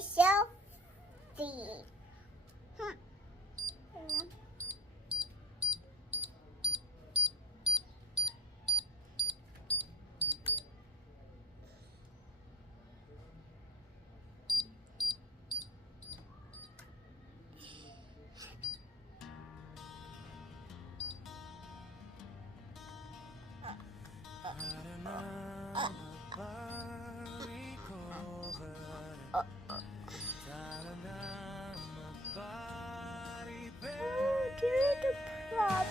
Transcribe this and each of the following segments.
selfie. Here's the problem.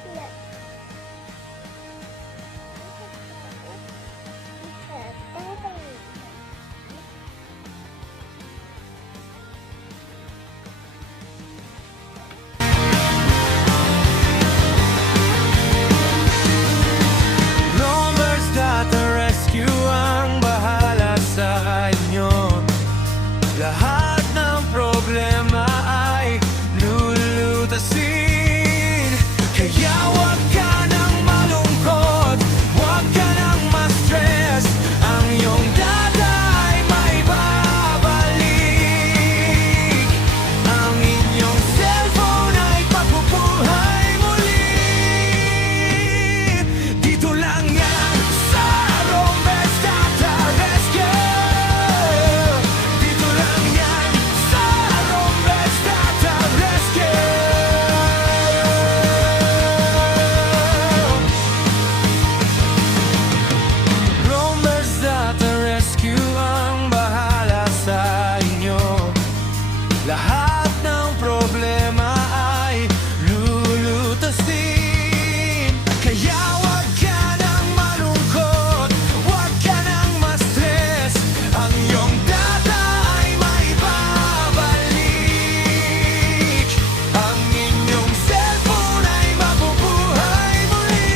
Roamers at the rescue ang bahala sa inyo. Lahat ng problema ay lulutasin. Kaya huwag ka nang malungkot, huwag ka nang ma-stress. Ang iyong dada ay may babalik. Ang inyong cellphone ay pagbubuhay muli. Dito lang yan sa Roamers Data Rescue. Dito lang yan sa Roamers Data Rescue. Roamers Data Rescue ang bahala sa inyo. Lahat ng problema ay lulutasin. Kaya huwag ka nang malungkot, huwag ka nang ma-stress. Ang iyong data ay may babalik. Ang inyong cellphone ay mabubuhay muli.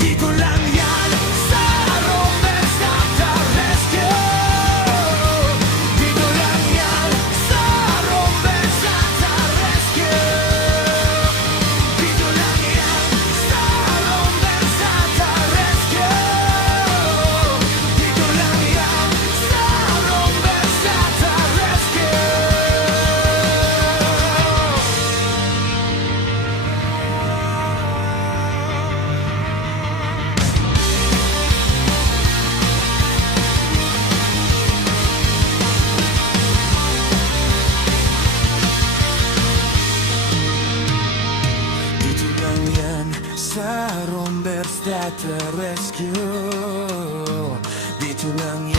Dito lang yan sa Roamers Data Rescue. Dito lang yan sa Roamers Data Rescue. Dito lang yan sa Roamers Data Rescue. Dito lang yan sa Roamers Data Rescue. Dito lang yan sa Roamers Data Rescue. Dito lang yan